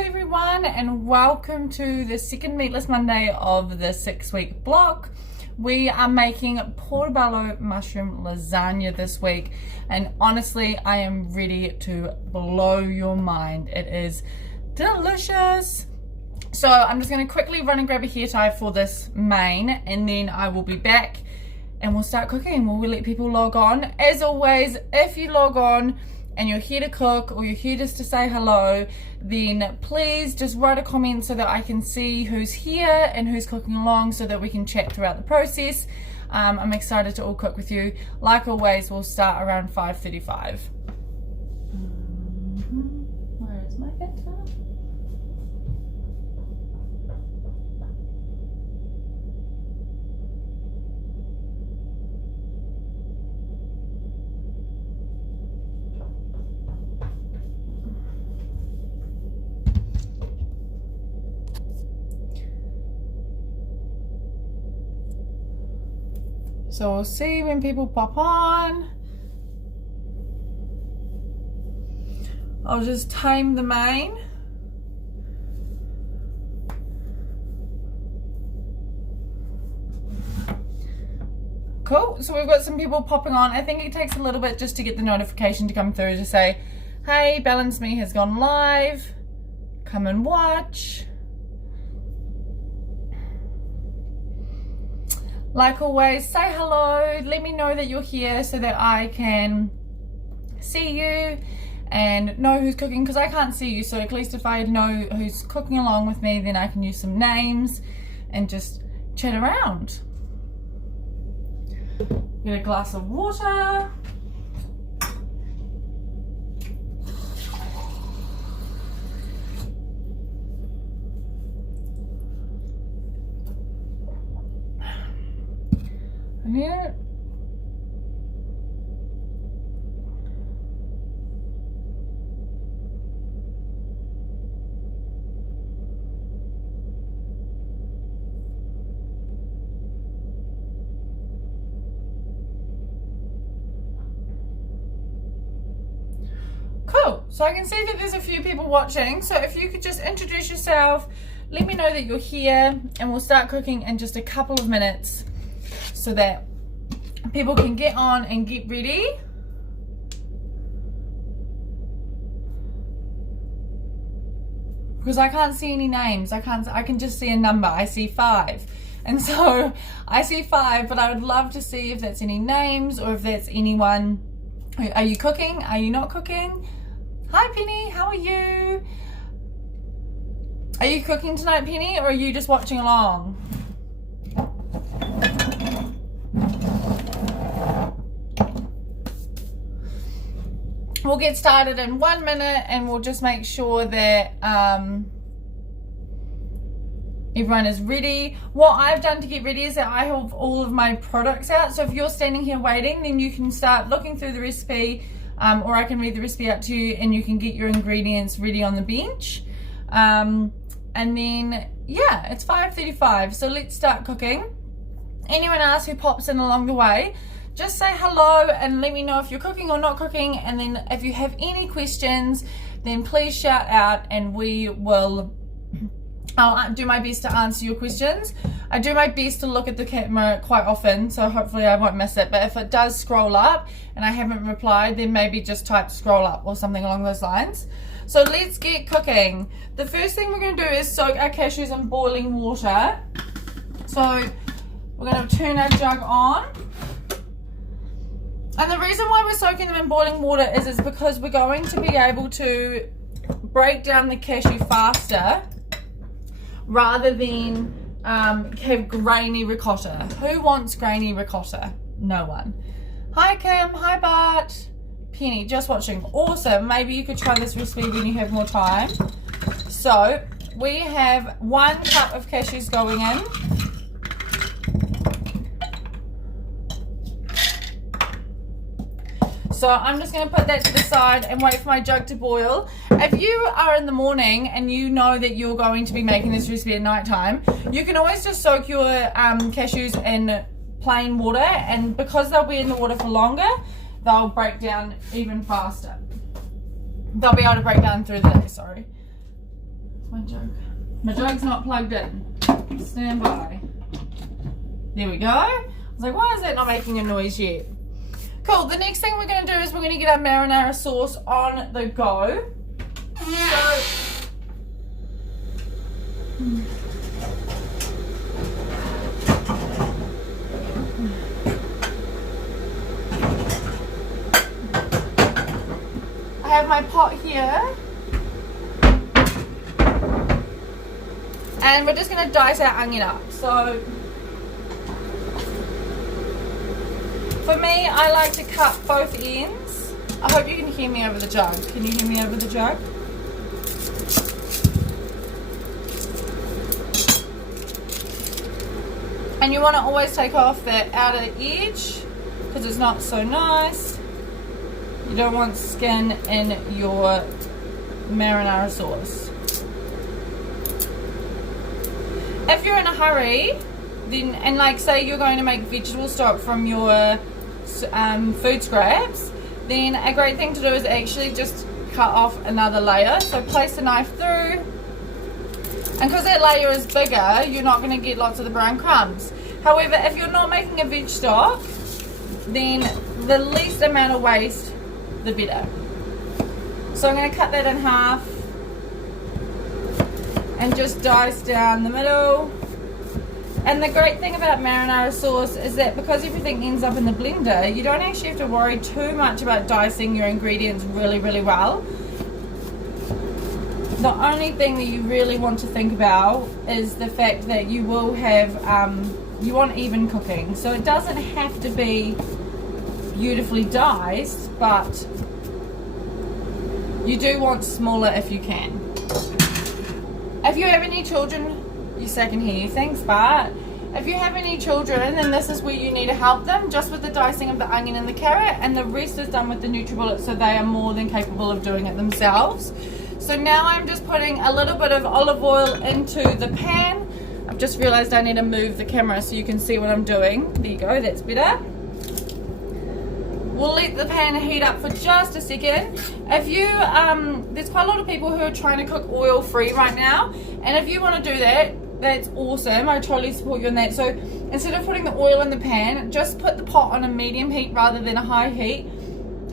everyone, and welcome to the second Meatless Monday of the 6-week block. We are making Portobello mushroom lasagna this week, and honestly I am ready to blow your mind. It is delicious. So I'm just going to quickly run and grab a hair tie for this main, and then I will be back and we'll start cooking. We'll let people log on. As always, if you log on and you're here to cook or you're here just to say hello, then please just write a comment so that I can see who's here and who's cooking along so that we can chat throughout the process. I'm excited to all cook with you. Like always, we'll start around 5:35. Where is my head? So we'll see when people pop on. I'll just tame the main. Cool, so we've got some people popping on. I think it takes a little bit just to get the notification to come through to say, hey, Balance Me has gone live. Come and watch. Like always, say hello, let me know that you're here so that I can see you and know who's cooking, because I can't see you, so at least if I know who's cooking along with me, then I can use some names and just chat around. Get a glass of water. Here. Cool, so I can see that there's a few people watching, so if you could just introduce yourself, let me know that you're here, and we'll start cooking in just a couple of minutes so that people can get on and get ready. Because I can't see any names. I can just see a number. I see 5. And so I see 5, but I would love to see if that's any names or if that's anyone. Are you cooking? Are you not cooking? Hi Penny, how are you? Are you cooking tonight, Penny, or are you just watching along? We'll get started in 1 minute, and we'll just make sure that everyone is ready. What I've done to get ready is that I have all of my products out. So if you're standing here waiting, then you can start looking through the recipe, or I can read the recipe out to you and you can get your ingredients ready on the bench. And then, yeah, it's 5:35, so let's start cooking. Anyone else who pops in along the way, just say hello and let me know if you're cooking or not cooking, and then if you have any questions, then please shout out and I'll do my best to answer your questions. I do my best to look at the camera quite often, so hopefully I won't miss it, but if it does scroll up and I haven't replied, then maybe just type scroll up or something along those lines. So let's get cooking. The first thing we're going to do is soak our cashews in boiling water. So we're going to turn our jug on. And the reason why we're soaking them in boiling water is because we're going to be able to break down the cashew faster rather than have grainy ricotta. Who wants grainy ricotta? No one. Hi Kim, hi Bart. Penny, just watching. Awesome, maybe you could try this recipe when you have more time. So we have 1 cup of cashews going in. So I'm just going to put that to the side and wait for my jug to boil. If you are in the morning and you know that you're going to be making this recipe at night time, you can always just soak your cashews in plain water, and because they'll be in the water for longer, they'll break down even faster. They'll be able to break down through the day, sorry. My jug. My jug's not plugged in. Stand by. There we go. I was like, why is that not making a noise yet? Cool. The next thing we're going to do is we're going to get our marinara sauce on the go. So, I have my pot here. And we're just going to dice our onion up. So, for me, I like to cut both ends. I hope you can hear me over the jug. Can you hear me over the jug? And you want to always take off that outer edge because it's not so nice. You don't want skin in your marinara sauce. If you're in a hurry, then, and like say you're going to make vegetable stock from your food scraps, then a great thing to do is actually just cut off another layer. So place the knife through, and because that layer is bigger, you're not going to get lots of the brown crumbs. However, if you're not making a veg stock, then the least amount of waste, the better. So I'm going to cut that in half and just dice down the middle. And the great thing about marinara sauce is that because everything ends up in the blender, you don't actually have to worry too much about dicing your ingredients really, really well. The only thing that you really want to think about is the fact that you will have, you want even cooking. So it doesn't have to be beautifully diced, but you do want smaller if you can. If you have any children, yes, I can hear you, thanks Bart. If you have any children, then this is where you need to help them, just with the dicing of the onion and the carrot, and the rest is done with the NutriBullet, so they are more than capable of doing it themselves. So now I'm just putting a little bit of olive oil into the pan. I've just realized I need to move the camera so you can see what I'm doing. There you go, that's better. We'll let the pan heat up for just a second. If you, there's quite a lot of people who are trying to cook oil free right now, and if you want to do that, that's awesome. I totally support you on that. So instead of putting the oil in the pan, just put the pot on a medium heat rather than a high heat,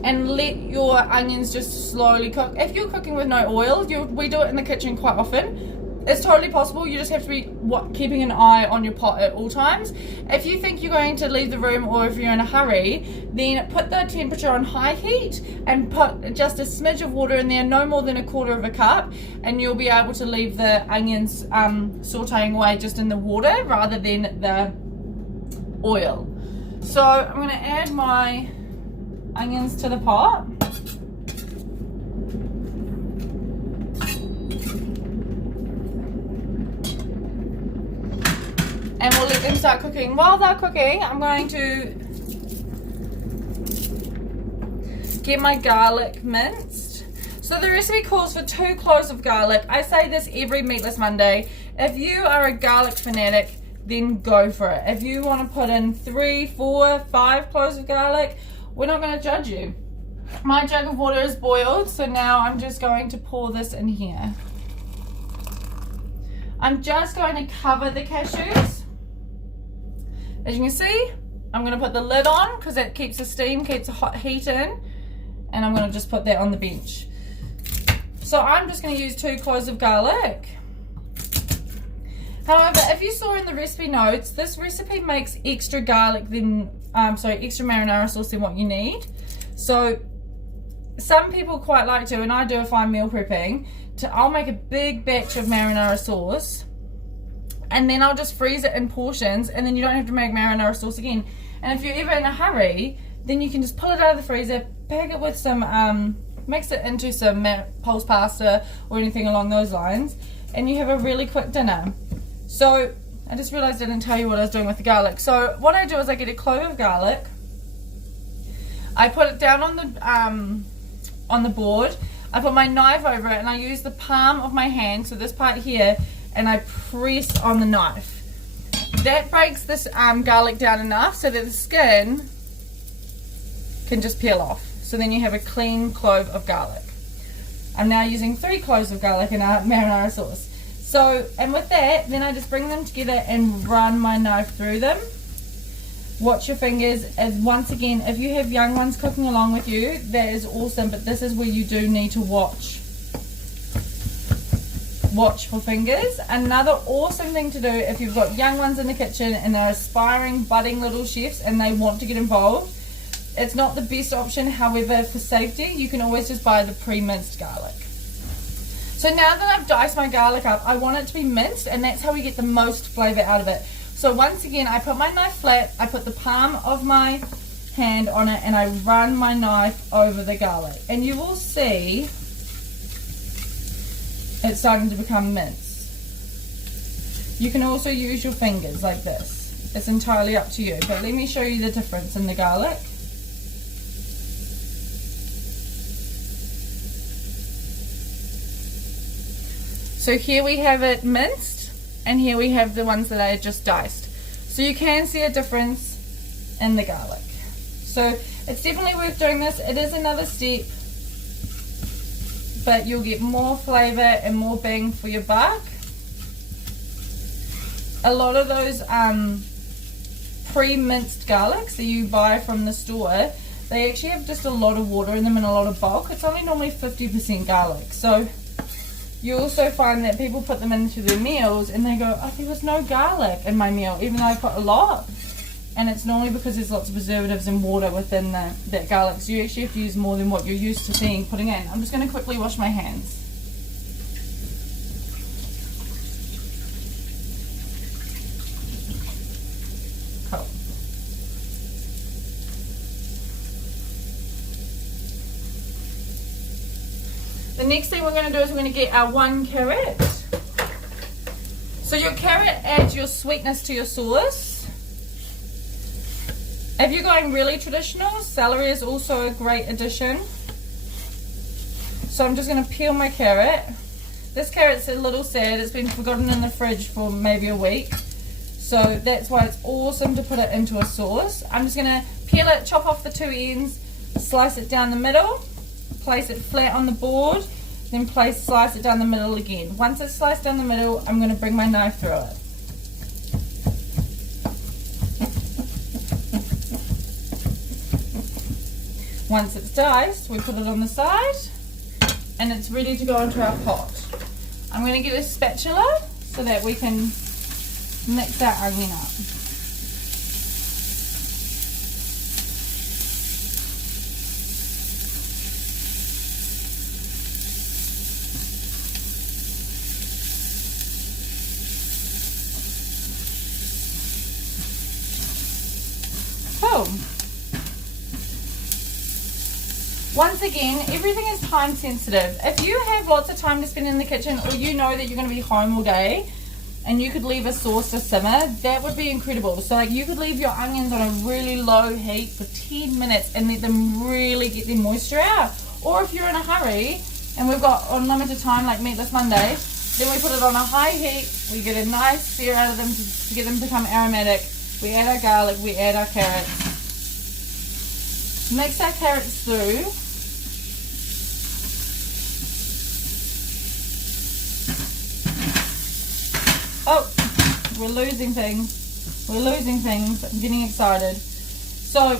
and let your onions just slowly cook. If you're cooking with no oil, we do it in the kitchen quite often. It's totally possible. You just have to be keeping an eye on your pot at all times. If you think you're going to leave the room, or if you're in a hurry, then put the temperature on high heat and put just a smidge of water in there, no more than 1/4 cup, and you'll be able to leave the onions sauteing away just in the water rather than the oil. So I'm going to add my onions to the pot. And we'll let them start cooking. While they're cooking, I'm going to get my garlic minced. So the recipe calls for 2 cloves of garlic. I say this every Meatless Monday. If you are a garlic fanatic, then go for it. If you want to put in 3, 4, 5 cloves of garlic, we're not going to judge you. My jug of water is boiled, so now I'm just going to pour this in here. I'm just going to cover the cashews. As you can see, I'm going to put the lid on because that keeps the steam, keeps the hot heat in, and I'm going to just put that on the bench. So I'm just going to use 2 cloves of garlic. However, if you saw in the recipe notes, this recipe makes extra garlic than, extra marinara sauce than what you need. So some people quite like to, and I do if I'm meal prepping, I'll make a big batch of marinara sauce, and then I'll just freeze it in portions, and then you don't have to make marinara sauce again. And if you're ever in a hurry, then you can just pull it out of the freezer, pack it with some, mix it into some pulse pasta or anything along those lines, and you have a really quick dinner. So I just realized I didn't tell you what I was doing with the garlic. So what I do is I get a clove of garlic, I put it down on the board, I put my knife over it, and I use the palm of my hand, so this part here, and I press on the knife. That breaks this garlic down enough so that the skin can just peel off. So then you have a clean clove of garlic. I'm now using 3 cloves of garlic in our marinara sauce. So, and with that, then I just bring them together and run my knife through them. Watch your fingers, as once again, if you have young ones cooking along with you, that is awesome, but this is where you do need to watch for fingers. Another awesome thing to do if you've got young ones in the kitchen and they're aspiring, budding little chefs and they want to get involved, it's not the best option, however, for safety, you can always just buy the pre-minced garlic. So now that I've diced my garlic up, I want it to be minced, and that's how we get the most flavor out of it. So once again, I put my knife flat, I put the palm of my hand on it, and I run my knife over the garlic. And you will see it's starting to become minced. You can also use your fingers like this. It's entirely up to you, but let me show you the difference in the garlic. So here we have it minced, and here we have the ones that I just diced. So you can see a difference in the garlic. So it's definitely worth doing this. It is another step, but you'll get more flavor and more bang for your buck. A lot of those pre-minced garlics that you buy from the store, they actually have just a lot of water in them and a lot of bulk. It's only normally 50% garlic. So you also find that people put them into their meals and they go, oh, there was no garlic in my meal, even though I put a lot. And it's normally because there's lots of preservatives and water within that garlic. So you actually have to use more than what you're used to seeing putting in. I'm just going to quickly wash my hands. Cool. The next thing we're going to do is we're going to get our 1 carrot. So your carrot adds your sweetness to your sauce. If you're going really traditional, celery is also a great addition. So I'm just going to peel my carrot. This carrot's a little sad. It's been forgotten in the fridge for maybe a week. So that's why it's awesome to put it into a sauce. I'm just going to peel it, chop off the 2 ends, slice it down the middle, place it flat on the board, then slice it down the middle again. Once it's sliced down the middle, I'm going to bring my knife through it. Once it's diced, we put it on the side and it's ready to go into our pot. I'm going to get a spatula so that we can mix our onion up. Boom. Once again, everything is time sensitive. If you have lots of time to spend in the kitchen, or you know that you're going to be home all day and you could leave a sauce to simmer, that would be incredible. So like you could leave your onions on a really low heat for 10 minutes and let them really get their moisture out. Or if you're in a hurry and we've got unlimited time like Meatless Monday, then we put it on a high heat, we get a nice sear out of them to get them to become aromatic. We add our garlic, we add our carrots. Mix our carrots through. Oh, we're losing things. We're losing things. I'm getting excited. So,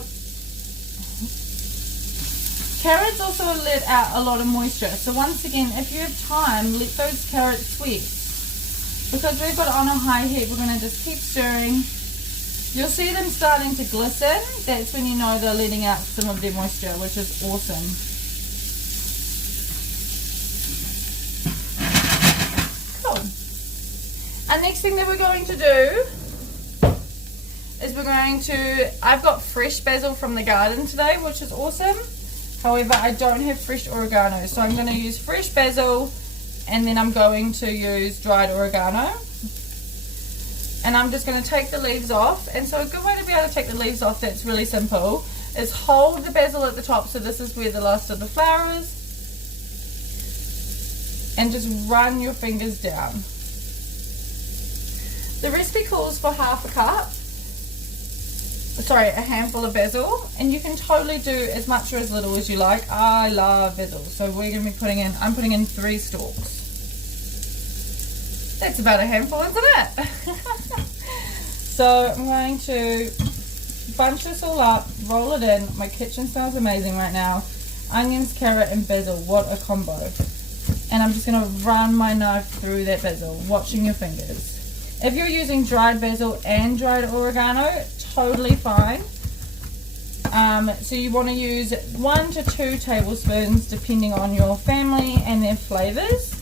carrots also let out a lot of moisture. So once again, if you have time, let those carrots sweat. Because we've got it on a high heat, we're going to just keep stirring. You'll see them starting to glisten. That's when you know they're letting out some of their moisture, which is awesome. Cool. Our next thing that we're going to do is I've got fresh basil from the garden today, which is awesome. However, I don't have fresh oregano, so I'm going to use fresh basil and then I'm going to use dried oregano. And I'm just going to take the leaves off. And so a good way to be able to take the leaves off that's really simple is hold the basil at the top, so this is where the last of the flower is, and just run your fingers down. The recipe calls for half a cup, sorry, a handful of basil, and you can totally do as much or as little as you like. I love basil, so we're going to be I'm putting in 3 stalks. That's about a handful, isn't it? So I'm going to bunch this all up, roll it in. My kitchen smells amazing right now. Onions, carrot, and basil, what a combo. And I'm just going to run my knife through that basil, watching your fingers. If you're using dried basil and dried oregano, totally fine. So you want to use 1 to 2 tablespoons depending on your family and their flavors.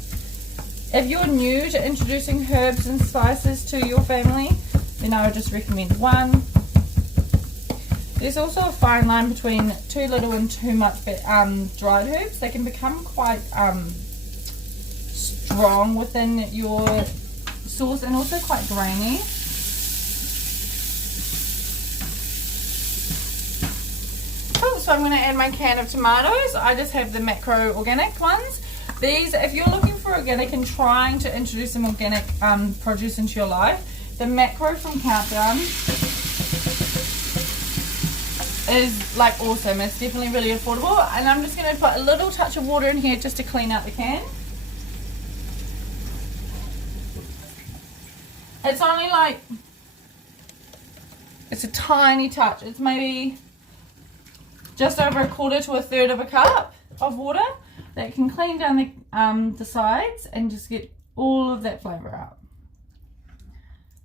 If you're new to introducing herbs and spices to your family, then I would just recommend 1. There's also a fine line between too little and too much dried herbs. They can become quite strong within your sauce and also quite grainy. So I'm going to add my can of tomatoes. I just have the macro organic ones. These, if you're looking for organic and trying to introduce some organic produce into your life, the macro from Countdown is like awesome. It's definitely really affordable. And I'm just going to put a little touch of water in here just to clean out the can. It's only like, it's a tiny touch. It's maybe just over 1/4 to 1/3 of a cup of water that can clean down the sides and just get all of that flavor out.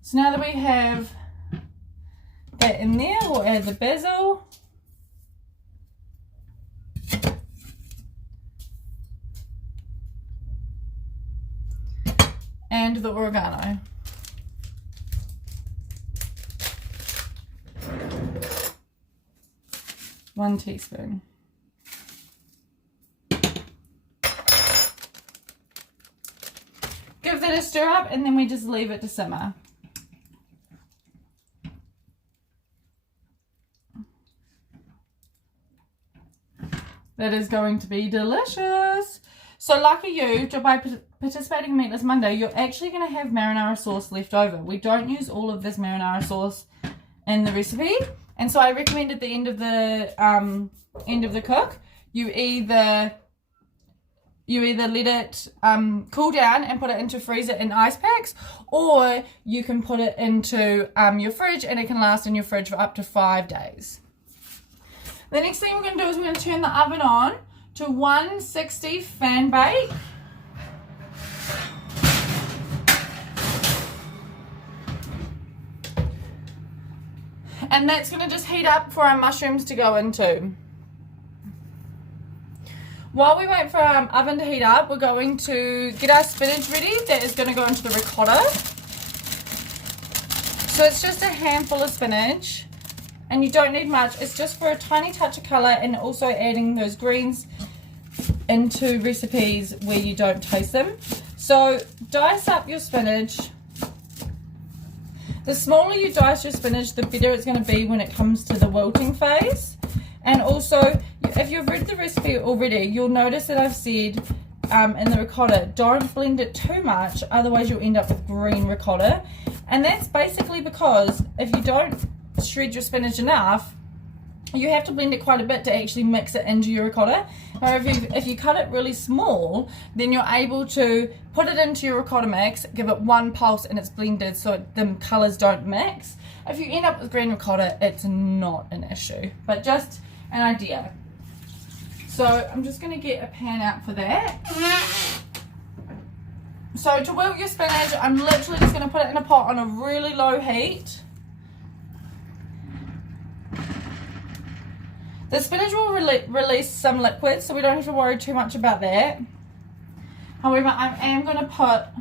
So now that we have that in there, we'll add the basil. And the oregano. One teaspoon. Give that a stir up and then we just leave it to simmer. That is going to be delicious. So lucky you, by participating in Meatless Monday, you're actually going to have marinara sauce left over. We don't use all of this marinara sauce in the recipe. And so I recommend at the end of the cook, you either let it cool down and put it into freezer in ice packs, or you can put it into your fridge and it can last in your fridge for up to 5 days. The next thing we're going to do is we're going to turn the oven on to 160 fan bake. And that's going to just heat up for our mushrooms to go into. While we wait for our oven to heat up, we're going to get our spinach ready. That is going to go into the ricotta. So it's just a handful of spinach. And you don't need much. It's just for a tiny touch of colour and also adding those greens into recipes where you don't taste them. So dice up your spinach. The smaller you dice your spinach, the better it's going to be when it comes to the wilting phase. And also, if you've read the recipe already, you'll notice that I've said in the ricotta, don't blend it too much, otherwise you'll end up with green ricotta. And that's basically because if you don't shred your spinach enough, you have to blend it quite a bit to actually mix it into your ricotta. Or if you cut it really small, then you're able to put it into your ricotta mix, give it one pulse and it's blended so the colours don't mix. If you end up with green ricotta, it's not an issue, but just an idea. So I'm just going to get a pan out for that. So to wilt your spinach, I'm literally just going to put it in a pot on a really low heat. The spinach will release some liquid, so we don't have to worry too much about that. However, I am going to put a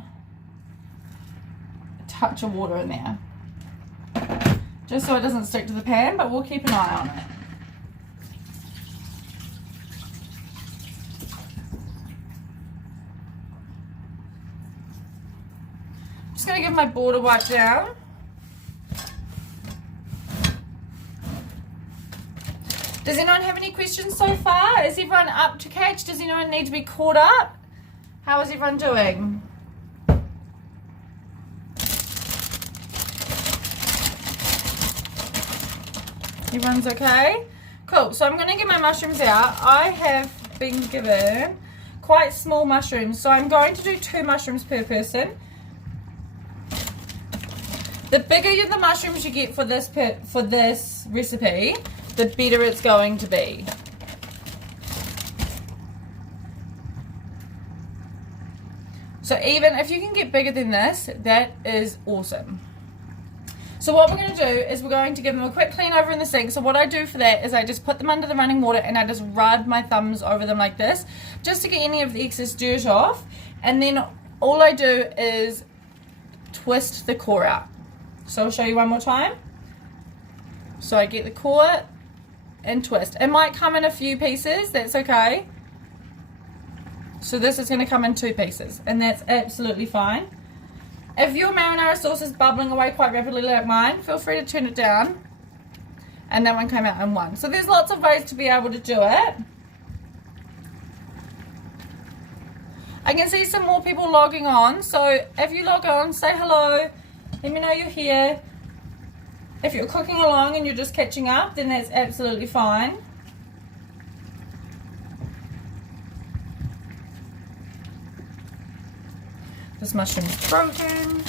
touch of water in there, just so it doesn't stick to the pan, but we'll keep an eye on it. I'm just going to give my border wipe down. Does anyone have any questions so far? Is everyone up to catch? Does anyone need to be caught up? How is everyone doing? Everyone's okay? Cool, so I'm going to get my mushrooms out. I have been given quite small mushrooms, so I'm going to do 2 mushrooms per person. The bigger the mushrooms you get for this recipe, the better it's going to be. So even if you can get bigger than this, that is awesome. So what we're going to do is we're going to give them a quick clean over in the sink. So what I do for that is I just put them under the running water and I just rub my thumbs over them like this, just to get any of the excess dirt off. And then all I do is twist the core out. So I'll show you one more time. So I get the core and twist. It might come in a few pieces, that's okay. So this is going to come in 2 pieces, and that's absolutely fine. If your marinara sauce is bubbling away quite rapidly like mine, feel free to turn it down. And that one came out in 1. So there's lots of ways to be able to do it. I can see some more people logging on, so if you log on, say hello, let me know you're here. If you're cooking along and you're just catching up, then that's absolutely fine. This mushroom is broken.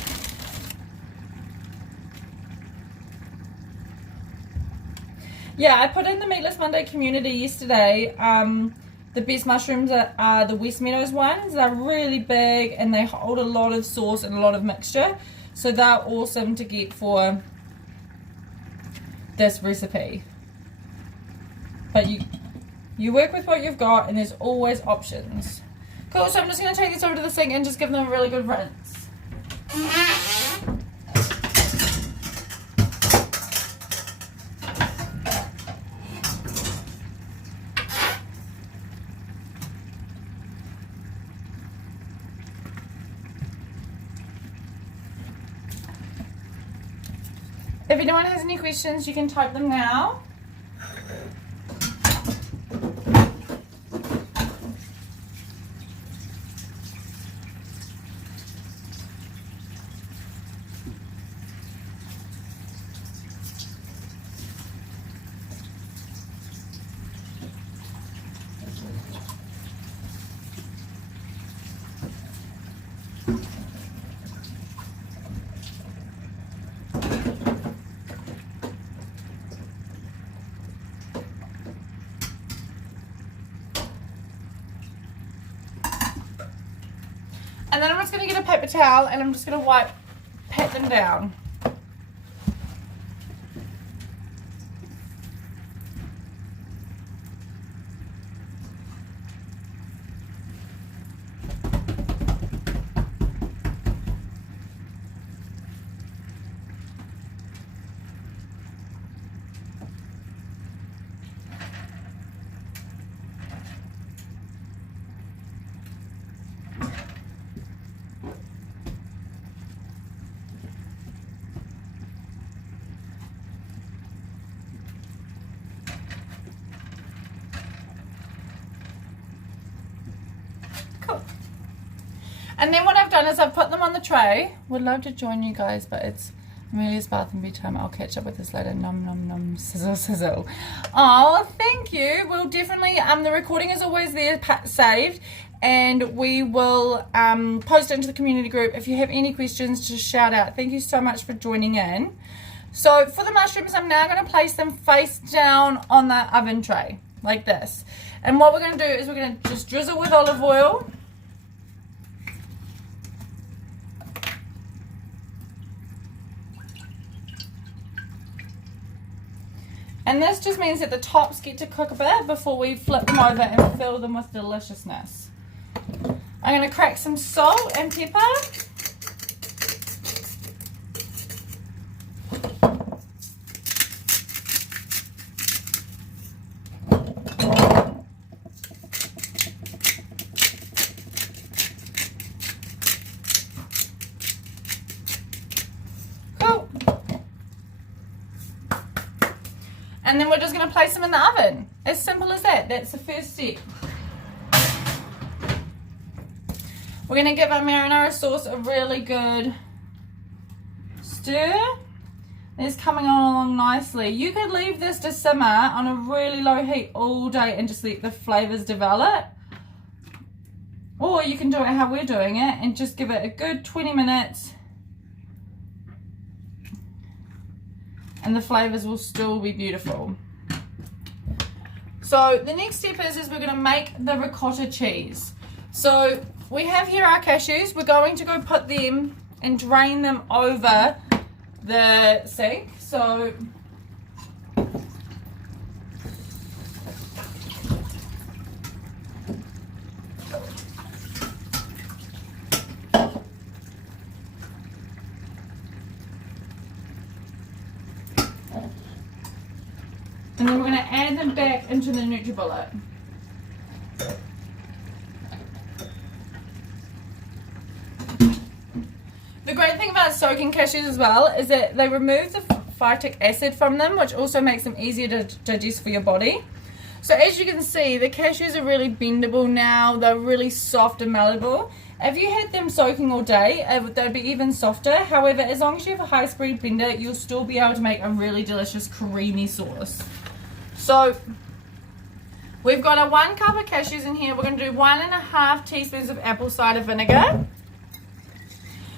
Yeah, I put in the Meatless Monday community yesterday. The best mushrooms are the West Meadows ones. They're really big and they hold a lot of sauce and a lot of mixture. So they're awesome to get for this recipe. But you work with what you've got, and there's always options. Cool, so I'm just going to take this over to the sink and just give them a really good rinse. If anyone has any questions, you can type them now. And then I'm just going to get a paper towel and I'm just going to pat them down. And then what I've done is I've put them on the tray. Would love to join you guys, but it's Amelia's bath and bedtime. I'll catch up with this later. Nom nom nom, sizzle sizzle. Oh, thank you. We'll definitely, the recording is always there saved, and we will post it into the community group. If you have any questions, just shout out. Thank you so much for joining in. So for the mushrooms, I'm now going to place them face down on the oven tray, like this. And what we're going to do is we're going to just drizzle with olive oil. And this just means that the tops get to cook a bit before we flip them over and fill them with deliciousness. I'm going to crack some salt and pepper. And then we're just going to place them in the oven. As simple as that. That's the first step. We're going to give our marinara sauce a really good stir. It's coming along nicely. You could leave this to simmer on a really low heat all day and just let the flavors develop. Or you can do it how we're doing it and just give it a good 20 minutes and the flavors will still be beautiful. So the next step is we're going to make the ricotta cheese. So we have here our cashews. We're going to go put them and drain them over the sink. So and then we're going to add them back into the NutriBullet. The great thing about soaking cashews as well is that they remove the phytic acid from them, which also makes them easier to digest for your body. So as you can see, the cashews are really bendable now. They're really soft and malleable. If you had them soaking all day, they'd be even softer. However, as long as you have a high-speed blender, you'll still be able to make a really delicious creamy sauce. So we've got a 1 cup of cashews in here. We're going to do 1.5 teaspoons of apple cider vinegar.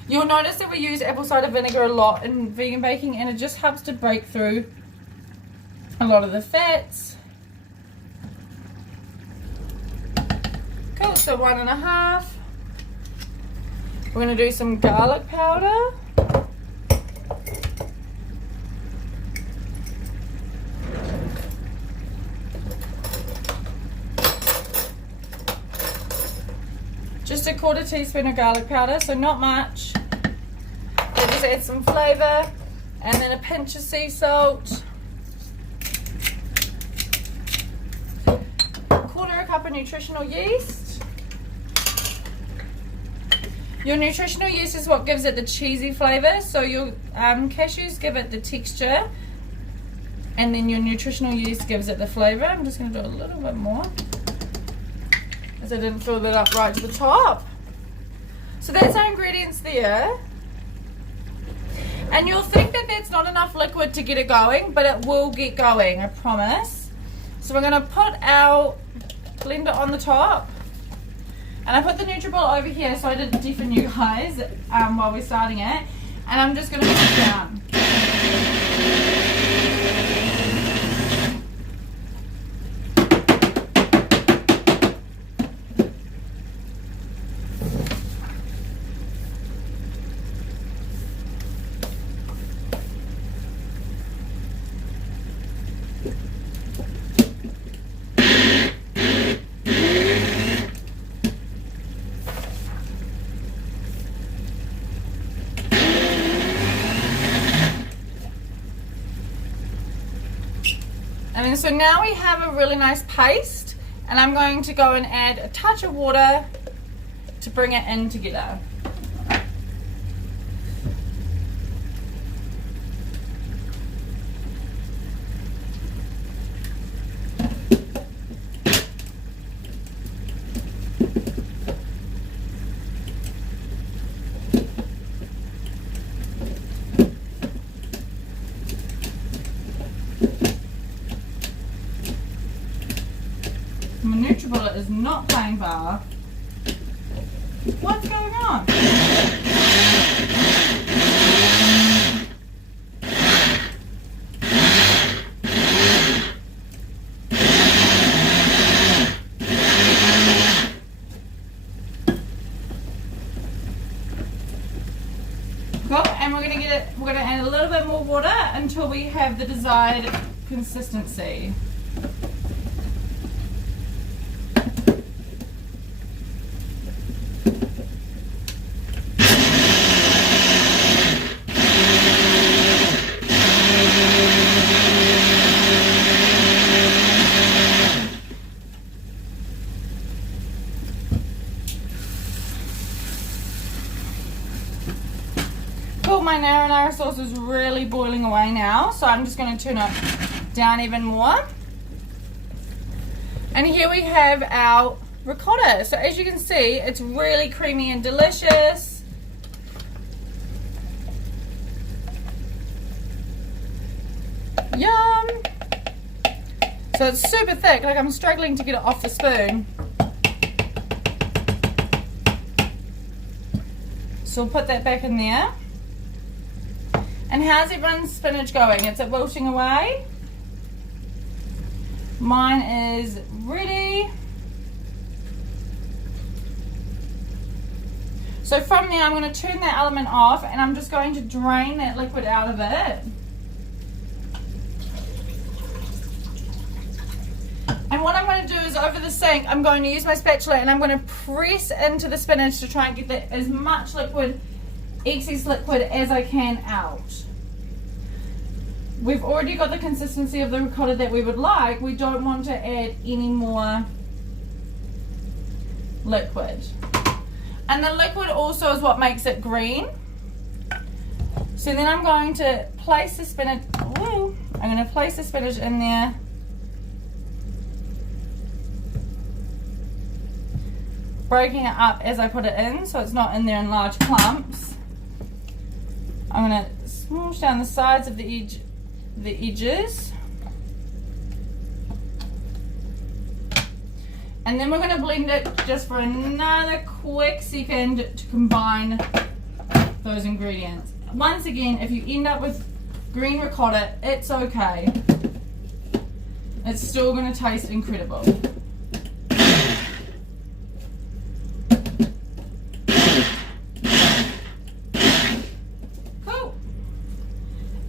You'll notice that we use apple cider vinegar a lot in vegan baking, and it just helps to break through a lot of the fats. Cool, so 1.5. We're going to do some garlic powder. Just a 1/4 teaspoon of garlic powder, so not much. We'll just add some flavor, and then a pinch of sea salt. 1/4 cup of nutritional yeast. Your nutritional yeast is what gives it the cheesy flavor, so your cashews give it the texture, and then your nutritional yeast gives it the flavor. I'm just going to do a little bit more, as I didn't fill that up right to the top. So that's our ingredients there. And you'll think that that's not enough liquid to get it going, but it will get going, I promise. So we're going to put our blender on the top. And I put the NutriBullet over here so I didn't deafen you guys while we're starting it. And I'm just going to put it down. And so now we have a really nice paste, and I'm going to go and add a touch of water to bring it in together. My NutriBullet is not playing bar. What's going on? Cool, and we're gonna add a little bit more water until we have the desired consistency. Cool, my marinara sauce is really boiling away now, so I'm just going to turn it down even more. And here we have our ricotta. So as you can see, it's really creamy and delicious. Yum! So it's super thick, like I'm struggling to get it off the spoon. So we'll put that back in there. And how's everyone's spinach going? Is it wilting away? Mine is ready. So from there, I'm going to turn that element off and I'm just going to drain that liquid out of it. And what I'm going to do is over the sink, I'm going to use my spatula and I'm going to press into the spinach to try and get that as much liquid, excess liquid as I can out. We've already got the consistency of the ricotta that we would like. We don't want to add any more liquid. And the liquid also is what makes it green. So then I'm going to place the spinach, I'm going to place the spinach in there. Breaking it up as I put it in so it's not in there in large clumps. I'm going to smoosh down the sides of the edges. And then we're going to blend it just for another quick second to combine those ingredients. Once again, if you end up with green ricotta, it's okay. It's still going to taste incredible.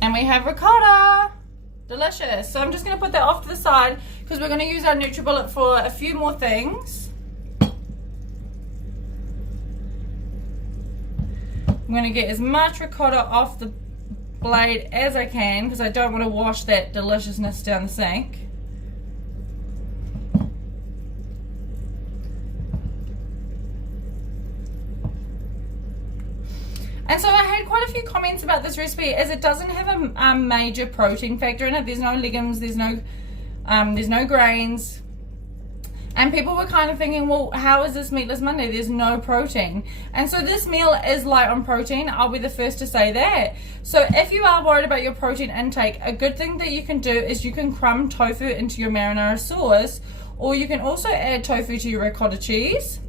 And we have ricotta. Delicious. So I'm just going to put that off to the side because we're going to use our NutriBullet for a few more things. I'm going to get as much ricotta off the blade as I can because I don't want to wash that deliciousness down the sink. And so I had quite a few comments about this recipe as it doesn't have a major protein factor in it. There's no legumes, there's no grains. And people were kind of thinking, well, how is this Meatless Monday? There's no protein. And so this meal is light on protein. I'll be the first to say that. So if you are worried about your protein intake, a good thing that you can do is you can crumb tofu into your marinara sauce, or you can also add tofu to your ricotta cheese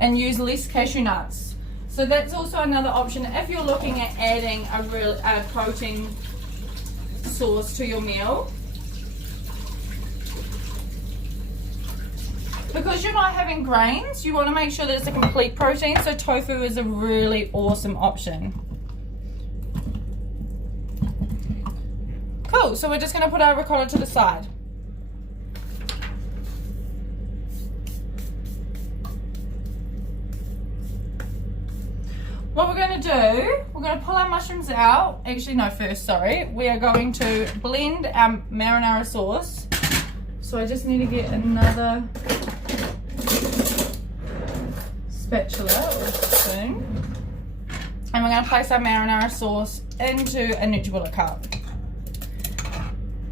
and use less cashew nuts. So that's also another option if you're looking at adding a protein source to your meal. Because you're not having grains, you want to make sure that it's a complete protein, so tofu is a really awesome option. Cool, so we're just going to put our ricotta to the side. What we're going to do, we're going to pull our mushrooms out. Actually, no, first, sorry. We are going to blend our marinara sauce. So I just need to get another spatula or spoon. And we're going to place our marinara sauce into a NutriBullet cup.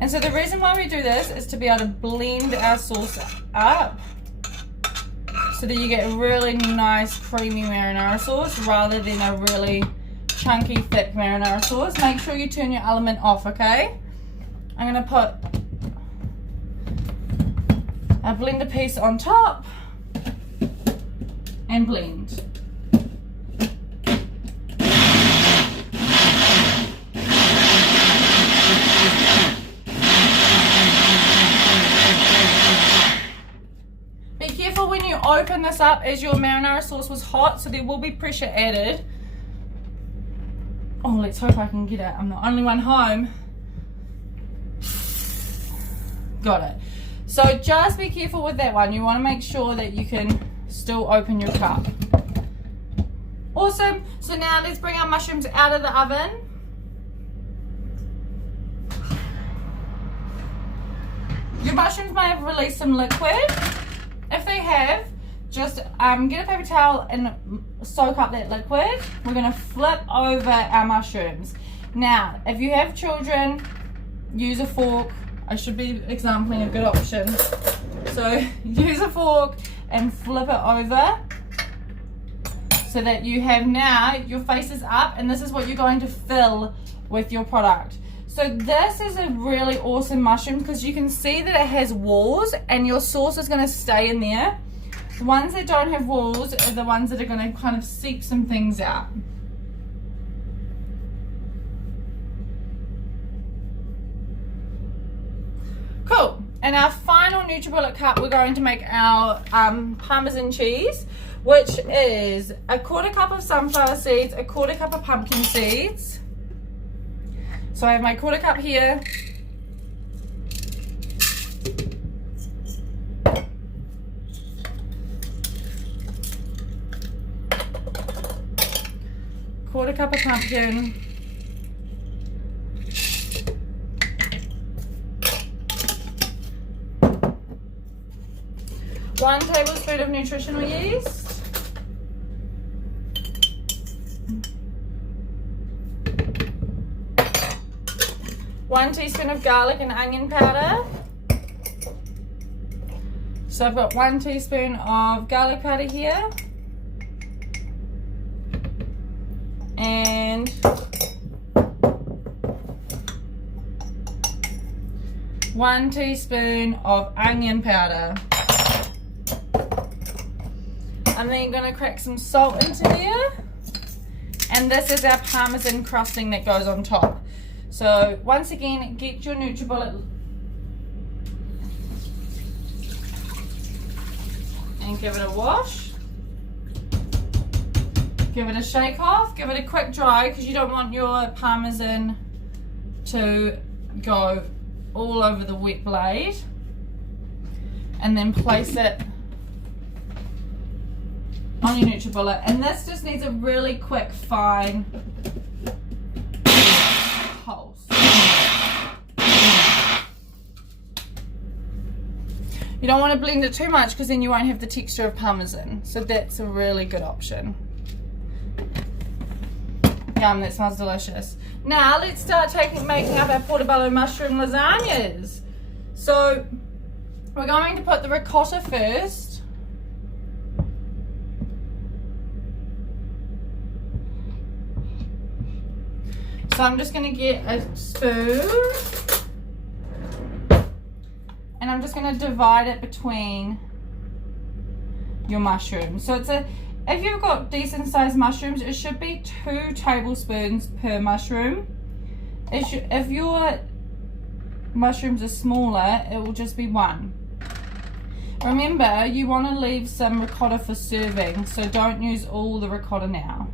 And so the reason why we do this is to be able to blend our sauce up, so that you get a really nice creamy marinara sauce rather than a really chunky thick marinara sauce. Make sure you turn your element off, okay? I'm going to put a blender piece on top and blend. When you open this up, as your marinara sauce was hot, so there will be pressure added. Oh, let's hope I can get it. I'm the only one home. Got it. So just be careful with that one. You want to make sure that you can still open your cup. Awesome. So now let's bring our mushrooms out of the oven. Your mushrooms may have released some liquid. If they have, just get a paper towel and soak up that liquid. We're going to flip over our mushrooms. Now, if you have children, use a fork. I should be exampling a good option. So use a fork and flip it over so that you have now your face is up, and this is what you're going to fill with your product. So this is a really awesome mushroom because you can see that it has walls and your sauce is going to stay in there. The ones that don't have walls are the ones that are going to kind of seep some things out. Cool. And our final NutriBullet cup, we're going to make our Parmesan cheese, which is a 1/4 cup of sunflower seeds, a 1/4 cup of pumpkin seeds. So I have my 1/4 cup here. Quarter cup of pumpkin. One tablespoon of nutritional yeast. One teaspoon of garlic and onion powder. So I've got 1 teaspoon of garlic powder here. And one teaspoon of onion powder. I'm then going to crack some salt into there. And this is our Parmesan crusting that goes on top. So once again, get your NutriBullet and give it a wash. Give it a shake off, give it a quick dry because you don't want your Parmesan to go all over the wet blade. And then place it on your NutriBullet. And this just needs a really quick, fine pulse. You don't want to blend it too much because then you won't have the texture of Parmesan. So that's a really good option. Yum, that smells delicious. Now let's start making up our Portobello mushroom lasagnas. So we're going to put the ricotta first. So I'm just going to get a spoon and I'm just going to divide it between your mushrooms. So if you've got decent sized mushrooms, it should be 2 tablespoons per mushroom. If your mushrooms are smaller, it will just be 1. Remember, you want to leave some ricotta for serving, so don't use all the ricotta now.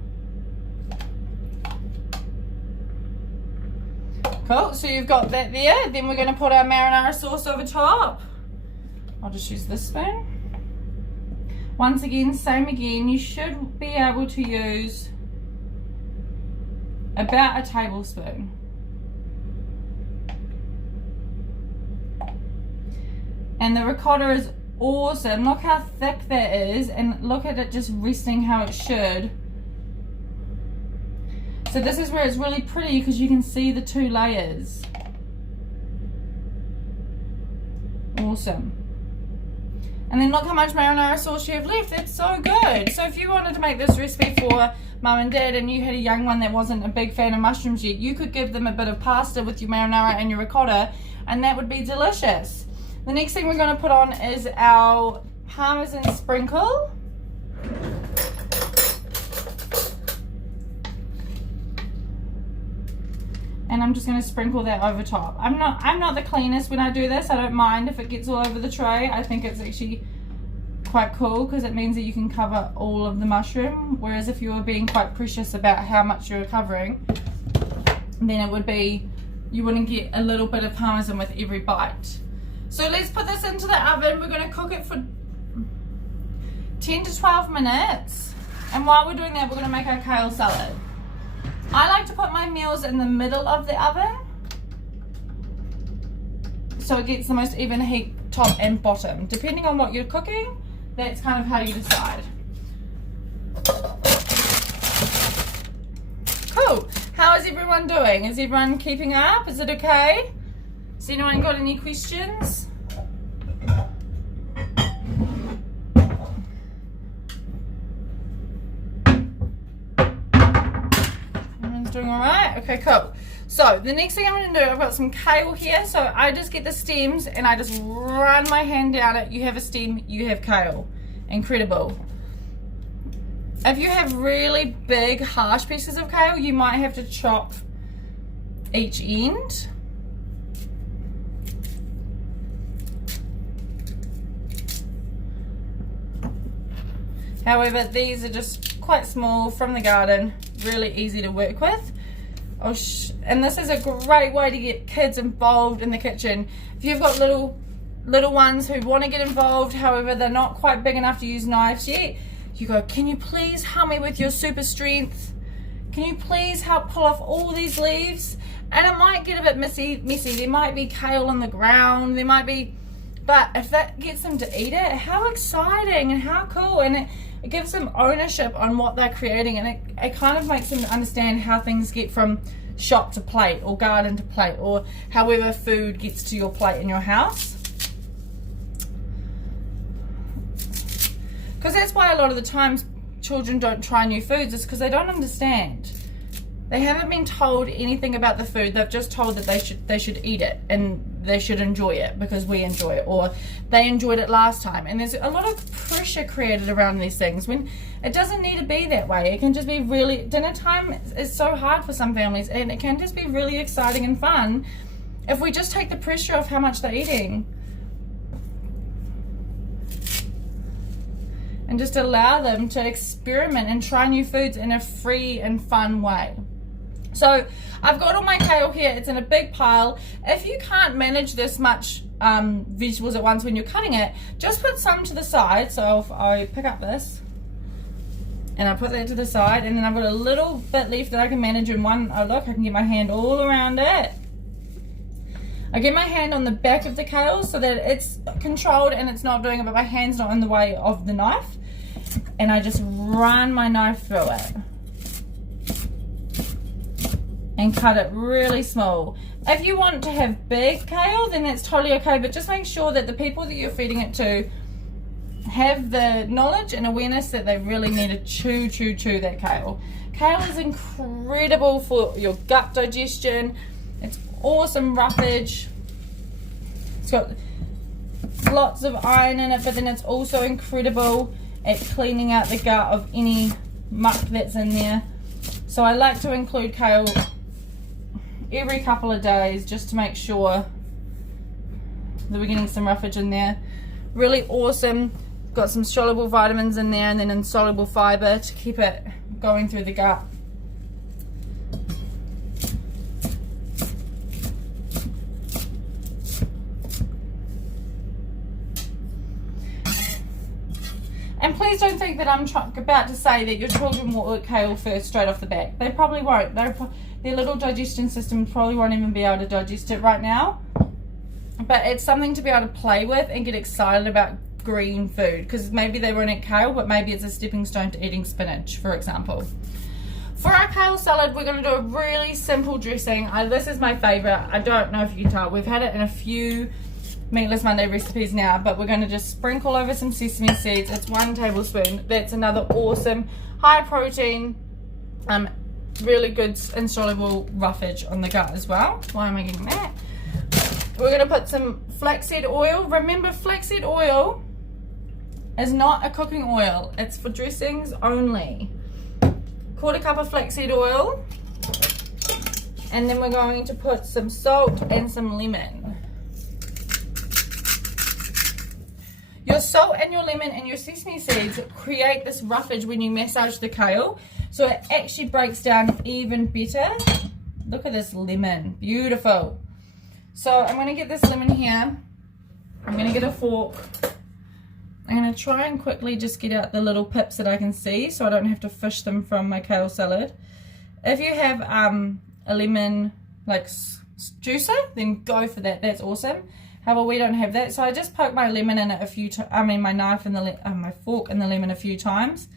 Cool, so you've got that there. Then we're going to put our marinara sauce over top. I'll just use this spoon. Once again, same again, you should be able to use about a tablespoon. And the ricotta is awesome. Look how thick that is, and look at it just resting how it should. So this is where it's really pretty because you can see the 2 layers. Awesome. And then look how much marinara sauce you have left. It's so good. So if you wanted to make this recipe for mum and dad and you had a young one that wasn't a big fan of mushrooms yet, you could give them a bit of pasta with your marinara and your ricotta, and that would be delicious. The next thing we're going to put on is our Parmesan sprinkle. And I'm just going to sprinkle that over top. I'm not the cleanest when I do this. I don't mind if it gets all over the tray. I think it's actually quite cool because it means that you can cover all of the mushroom. Whereas if you were being quite precious about how much you're covering, then it would be, you wouldn't get a little bit of Parmesan with every bite. So let's put this into the oven. We're going to cook it for 10 to 12 minutes. And while we're doing that, we're going to make our kale salad. I like to put my meals in the middle of the oven so it gets the most even heat top and bottom. Depending on what you're cooking, that's kind of how you decide. Cool. How is everyone doing? Is everyone keeping up? Is it okay? Has anyone got any questions? Doing all right? Okay, cool. So the next thing I'm going to do, I've got some kale here, so I just get the stems and I just run my hand down it. You have a stem, you have kale. Incredible. If you have really big harsh pieces of kale, you might have to chop each end. However, these are just quite small from the garden, really easy to work with. And this is a great way to get kids involved in the kitchen. If you've got little ones who want to get involved, however they're not quite big enough to use knives yet, you go, can you please help me with your super strength? Can you please help pull off all these leaves? And it might get a bit messy. There might be kale on the ground, there might be, but if that gets them to eat it, how exciting and how cool. And it gives them ownership on what they're creating, and it kind of makes them understand how things get from shop to plate or garden to plate, or however food gets to your plate in your house. Because that's why a lot of the times children don't try new foods, is because they don't understand. They haven't been told anything about the food. They've just told that they should eat it and they should enjoy it because we enjoy it, or they enjoyed it last time. And there's a lot of pressure created around these things when it doesn't need to be that way. It can just be really, dinner time is so hard for some families, and it can just be really exciting and fun if we just take the pressure off how much they're eating and just allow them to experiment and try new foods in a free and fun way. So I've got all my kale here. It's in a big pile. If you can't manage this much vegetables at once when you're cutting it, just put some to the side. So if I pick up this and I put that to the side, and then I've got a little bit left that I can manage in one. Oh look, I can get my hand all around it. I get my hand on the back of the kale so that it's controlled and it's not doing it, but my hand's not in the way of the knife. And I just run my knife through it and cut it really small. If you want to have big kale, then that's totally okay, but just make sure that the people that you're feeding it to have the knowledge and awareness that they really need to chew that kale. Kale is incredible for your gut digestion. It's awesome roughage. It's got lots of iron in it, but then it's also incredible at cleaning out the gut of any muck that's in there. So I like to include kale every couple of days just to make sure that we're getting some roughage in there. Really awesome. Got some soluble vitamins in there, and then insoluble fiber to keep it going through the gut. And please don't think that I'm about to say that your children will eat kale first straight off the bat. They probably won't. Their little digestion system probably won't even be able to digest it right now. But it's something to be able to play with and get excited about green food, because maybe they won't eat kale, but maybe it's a stepping stone to eating spinach, for example. For our kale salad, we're going to do a really simple dressing. This is my favorite. I don't know if you can tell. We've had it in a few Meatless Monday recipes now, but we're going to just sprinkle over some sesame seeds. It's 1 tablespoon. That's another awesome high protein, really good insoluble roughage on the gut as well. Why am I getting that? We're going to put some flaxseed oil. Remember, flaxseed oil is not a cooking oil. It's for dressings only. 1/4 cup of flaxseed oil, and then we're going to put some salt and some lemon. Your salt and your lemon and your sesame seeds create this roughage when you massage the kale, so it actually breaks down even better. Look at this lemon, beautiful. So I'm going to get this lemon here. I'm going to get a fork. I'm going to try and quickly just get out the little pips that I can see so I don't have to fish them from my kale salad. If you have a lemon like juicer, then go for that. That's awesome. However, we don't have that, so I just poke my lemon in it a few times. I mean, my knife and my fork in the lemon a few times,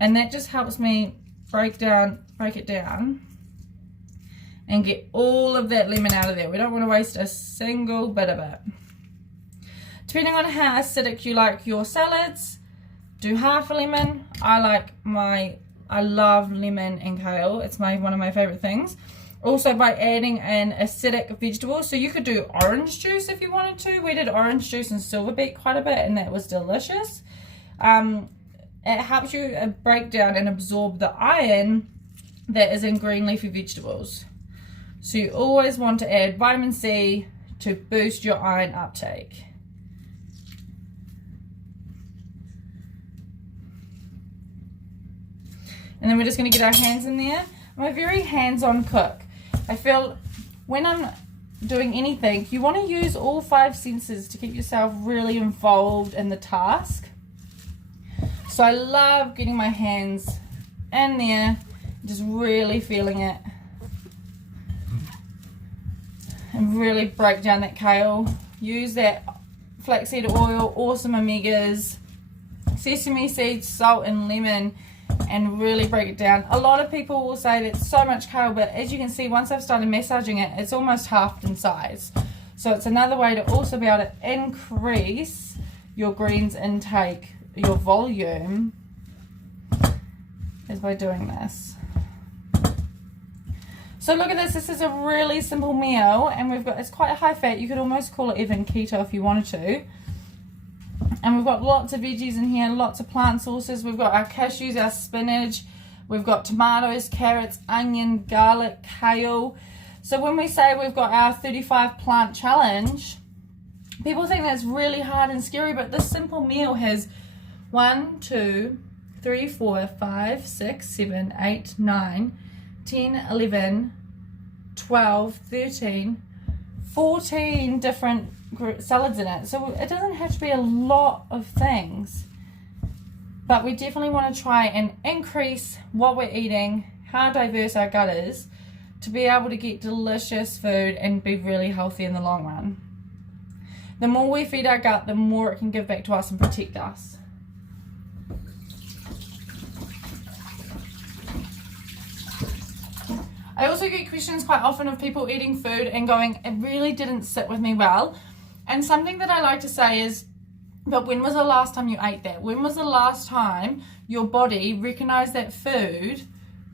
and that just helps me break it down, and get all of that lemon out of there. We don't want to waste a single bit of it. Depending on how acidic you like your salads, do half a lemon. I love lemon and kale. It's one of my favorite things. also by adding an acidic vegetable. So you could do orange juice if you wanted to. We did orange juice and silver beet quite a bit, and that was delicious. It helps you break down and absorb the iron that is in green leafy vegetables. So you always want to add vitamin C to boost your iron uptake. And then we're just going to get our hands in there. I'm a very hands-on cook. I feel when I'm doing anything, you want to use all 5 senses to keep yourself really involved in the task. So I love getting my hands in there, just really feeling it. And really break down that kale. Use that flaxseed oil, awesome omegas, sesame seeds, salt and lemon, and really break it down. A lot of people will say that's so much kale, but as you can see, once I've started massaging it, it's almost halved in size. So it's another way to also be able to increase your greens intake, your volume, is by doing this. So look at this. This is a really simple meal, and it's quite high fat. You could almost call it even keto if you wanted to. And we've got lots of veggies in here, lots of plant sauces. We've got our cashews, our spinach. We've got tomatoes, carrots, onion, garlic, kale. So when we say we've got our 35 plant challenge, people think that's really hard and scary, but this simple meal has 1, 2, 3, 4, 5, 6, 7, 8, 9, 10, 11, 12, 13, 14 different salads in it. So it doesn't have to be a lot of things, but we definitely want to try and increase what we're eating, how diverse our gut is, to be able to get delicious food and be really healthy in the long run. The more we feed our gut, the more it can give back to us and protect us. I also get questions quite often of people eating food and going, it really didn't sit with me well. And something that I like to say is, but when was the last time you ate that? When was the last time your body recognized that food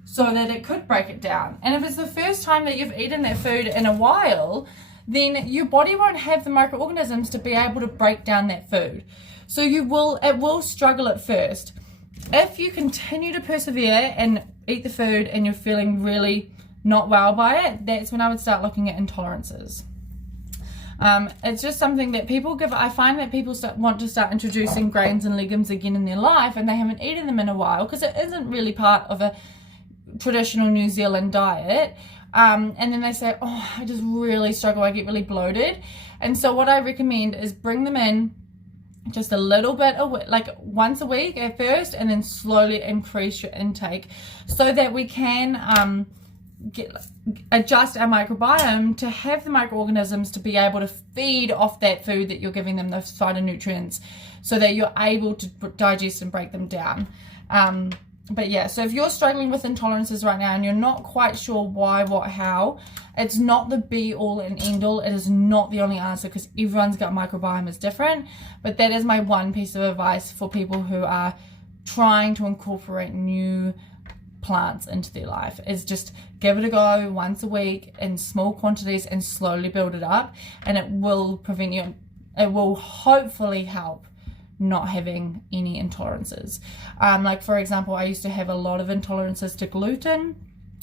so that it could break it down? And if it's the first time that you've eaten that food in a while, then your body won't have the microorganisms to be able to break down that food. So it will struggle at first. If you continue to persevere and eat the food and you're feeling really not well by it, that's when I would start looking at intolerances. It's just something that I find that people want to start introducing grains and legumes again in their life, and they haven't eaten them in a while because it isn't really part of a traditional New Zealand diet. And then they say, oh, I just really struggle, I get really bloated. And so what I recommend is bring them in just a little bit, like once a week at first, and then slowly increase your intake so that we can adjust our microbiome to have the microorganisms to be able to feed off that food that you're giving them, those phytonutrients, so that you're able to digest and break them down. But yeah, so if you're struggling with intolerances right now and you're not quite sure why, what, how, it's not the be all and end all. It is not the only answer because everyone's gut microbiome is different. But that is my one piece of advice for people who are trying to incorporate new plants into their life, is just give it a go once a week in small quantities and slowly build it up, and it will hopefully help not having any intolerances. Like for example, I used to have a lot of intolerances to gluten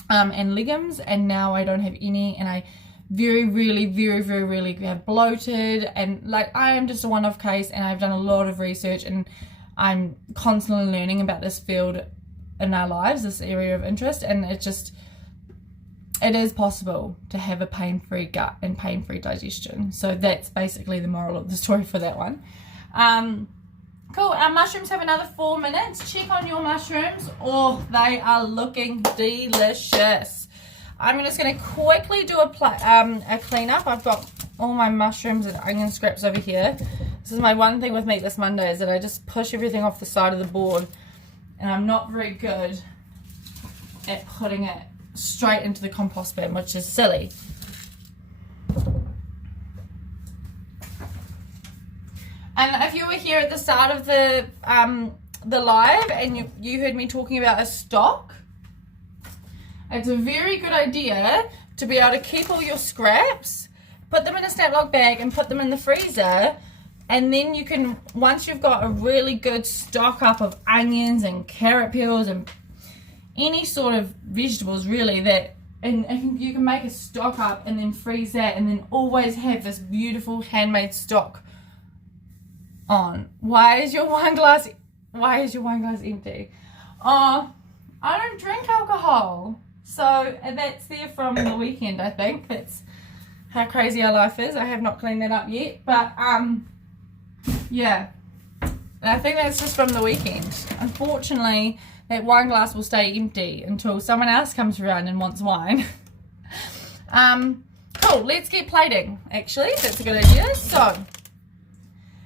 and legumes, and now I don't have any, and I very rarely have bloated, and like I am just a one-off case, and I've done a lot of research and I'm constantly learning about this field in our lives, this area of interest, and it is possible to have a pain-free gut and pain-free digestion. So that's basically the moral of the story for that one. Cool, our mushrooms have another 4 minutes. Check on your mushrooms. Oh, they are looking delicious. I'm just going to quickly do a cleanup. I've got all my mushrooms and onion scraps over here. This is my one thing with Meatless Monday, is that I just push everything off the side of the board, and I'm not very good at putting it straight into the compost bin, which is silly. And if you were here at the start of the live and you heard me talking about a stock, it's a very good idea to be able to keep all your scraps, put them in a snap lock bag and put them in the freezer. And then you can, once you've got a really good stock up of onions and carrot peels and any sort of vegetables really, that and you can make a stock up and then freeze that, and then always have this beautiful handmade stock on. Why is your wine glass empty? I don't drink alcohol, so that's there from the weekend. I think that's how crazy our life is. I have not cleaned that up yet, but yeah, I think that's just from the weekend. Unfortunately, that wine glass will stay empty until someone else comes around and wants wine. Cool, let's get plating, actually. That's a good idea. So,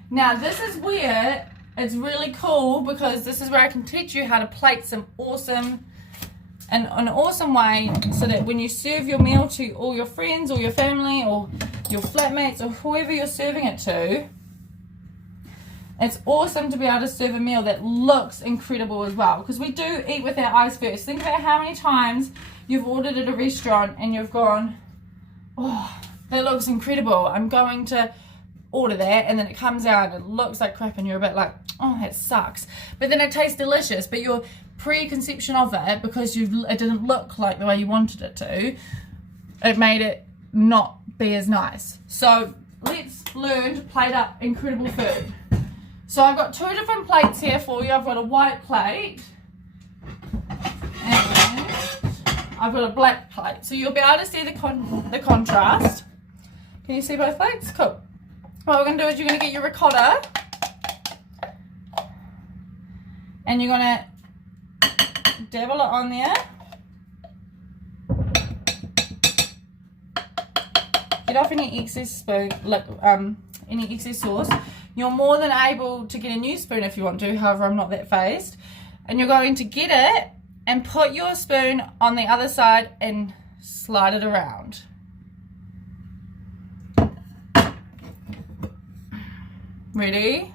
now this is where it's really cool, because this is where I can teach you how to plate some awesome, and an awesome way, so that when you serve your meal to all your friends or your family or your flatmates or whoever you're serving it to, it's awesome to be able to serve a meal that looks incredible as well, because we do eat with our eyes first. Think about how many times you've ordered at a restaurant and you've gone, oh, that looks incredible, I'm going to order that, and then it comes out and it looks like crap and you're a bit like, oh, that sucks. But then it tastes delicious, but your preconception of it, because it didn't look like the way you wanted it to, it made it not be as nice. So let's learn to plate up incredible food. So I've got two different plates here for you. I've got a white plate and I've got a black plate. So you'll be able to see the contrast. Can you see both plates? Cool. What we're going to do is you're going to get your ricotta and you're going to dabble it on there. Get off any excess any excess sauce. You're more than able to get a new spoon if you want to, however I'm not that phased. And you're going to get it and put your spoon on the other side and slide it around. Ready?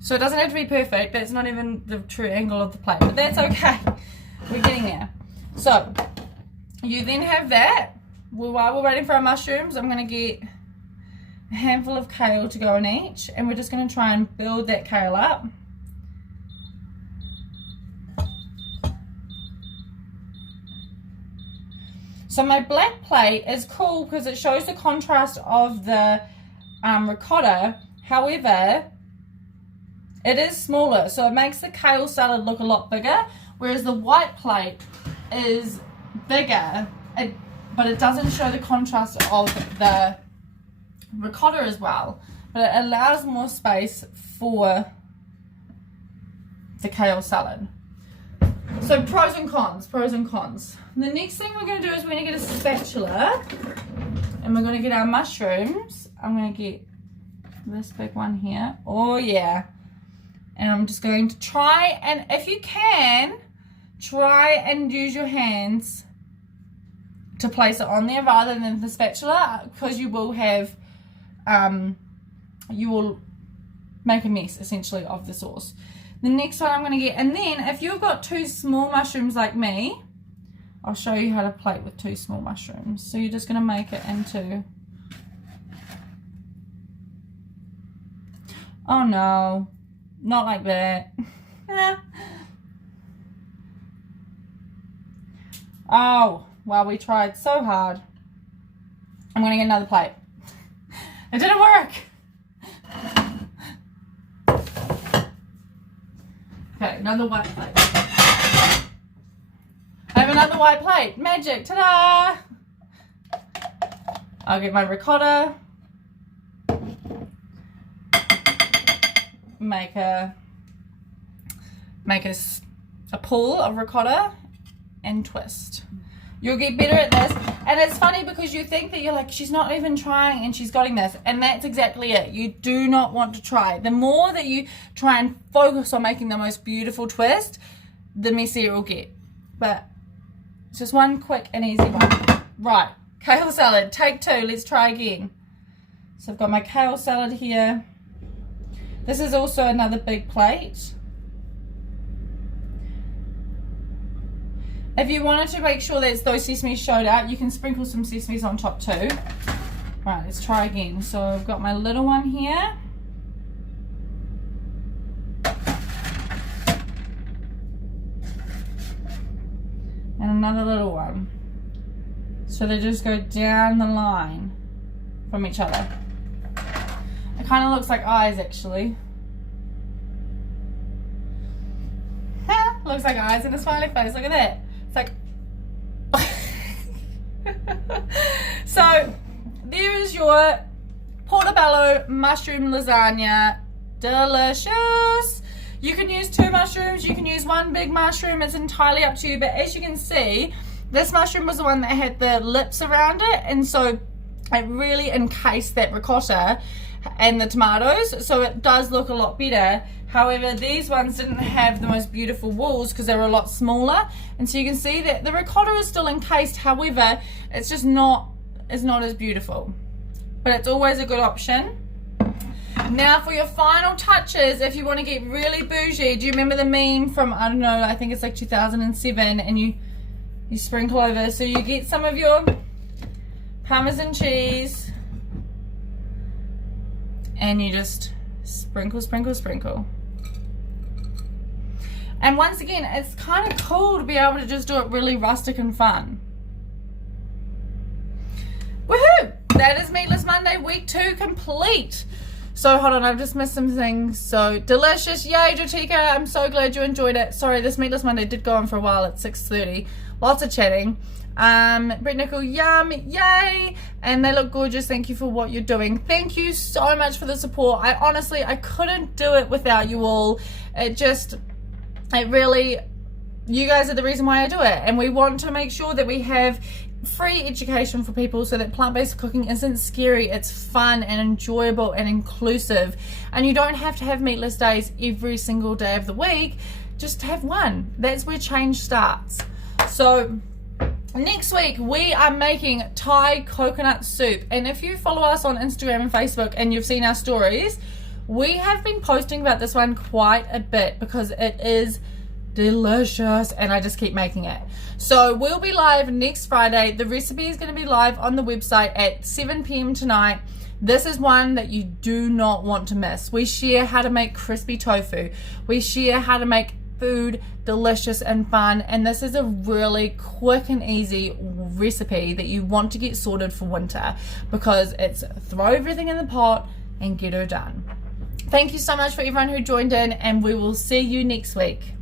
So it doesn't have to be perfect, that's not even the true angle of the plate, but that's okay. We're getting there. So you then have that. Well, while we're waiting for our mushrooms, I'm going to get a handful of kale to go in each, and we're just going to try and build that kale up. So my black plate is cool because it shows the contrast of the ricotta. However, it is smaller, so it makes the kale salad look a lot bigger, whereas the white plate is bigger, but it doesn't show the contrast of the ricotta as well, but it allows more space for the kale salad. So pros and cons. The next thing we're going to do is we're going to get a spatula and we're going to get our mushrooms. I'm going to get this big one here. Oh yeah. And I'm just going to try, and if you can, try and use your hands to place it on there rather than the spatula, because you will have you will make a mess essentially of the sauce. The next one I'm going to get, and then if you've got two small mushrooms like me, I'll show you how to plate with two small mushrooms. So you're just going to make it into, oh no, not like that. Oh, well, we tried so hard. I'm going to get another plate. It didn't work. Okay, another white plate. I have another white plate. Magic, ta-da! I'll get my ricotta. Make a pool of ricotta and twist. You'll get better at this. And it's funny because you think that you're like, she's not even trying and she's getting this. And that's exactly it. You do not want to try. The more that you try and focus on making the most beautiful twist, the messier it will get. But it's just one quick and easy one. Right, kale salad, take two. Let's try again. So I've got my kale salad here. This is also another big plate. If you wanted to make sure that those sesame showed out, you can sprinkle some sesames on top too. Right, let's try again. So I've got my little one here. And another little one. So they just go down the line from each other. It kind of looks like eyes, actually. Looks like eyes and a smiley face. Look at that. It's like... So, there is your Portobello mushroom lasagna. Delicious. You can use 2 mushrooms. You can use 1 big mushroom. It's entirely up to you. But as you can see, this mushroom was the one that had the lips around it. And so, it really encased that ricotta and the tomatoes. So, it does look a lot better. However, these ones didn't have the most beautiful walls because they were a lot smaller. And so you can see that the ricotta is still encased. However, it's just not as beautiful. But it's always a good option. Now for your final touches, if you want to get really bougie, do you remember the meme from, I don't know, I think it's like 2007, and you sprinkle over. So you get some of your Parmesan cheese and you just sprinkle, sprinkle, sprinkle. And once again, it's kind of cool to be able to just do it really rustic and fun. Woohoo! That is Meatless Monday week 2 complete. So hold on, I've just missed some things. So delicious, yay Jotika, I'm so glad you enjoyed it. Sorry, this Meatless Monday did go on for a while at 6:30. Lots of chatting. Brett Nickel, yum, yay, and they look gorgeous. Thank you for what you're doing. Thank you so much for the support. I couldn't do it without you all. You guys are the reason why I do it, and we want to make sure that we have free education for people so that plant-based cooking isn't scary. It's fun and enjoyable and inclusive, and you don't have to have meatless days every single day of the week. Just have one. That's where change starts. So next week we are making Thai coconut soup, and if you follow us on Instagram and Facebook and you've seen our stories, we have been posting about this one quite a bit because it is delicious and I just keep making it. So we'll be live next Friday. The recipe is going to be live on the website at 7 p.m. tonight. This is one that you do not want to miss. We share how to make crispy tofu. We share how to make food delicious and fun, and this is a really quick and easy recipe that you want to get sorted for winter because it's throw everything in the pot and get her done. Thank you so much for everyone who joined in, and we will see you next week.